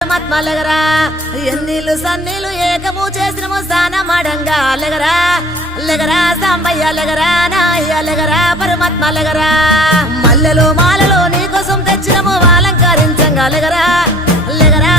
పరమాత్మలగరా ఎన్నీళ్ళు సన్నీళ్ళు ఏకము చేసినము స్నానమాడంగా లెగరా లెగరా సాంబయ్య లెగరా నాయ్య లెగరా పరమాత్మలగరా మల్లెలో మాలలో నీకోసం తెచ్చినము అలంకరించంగా లెగరా లెగరా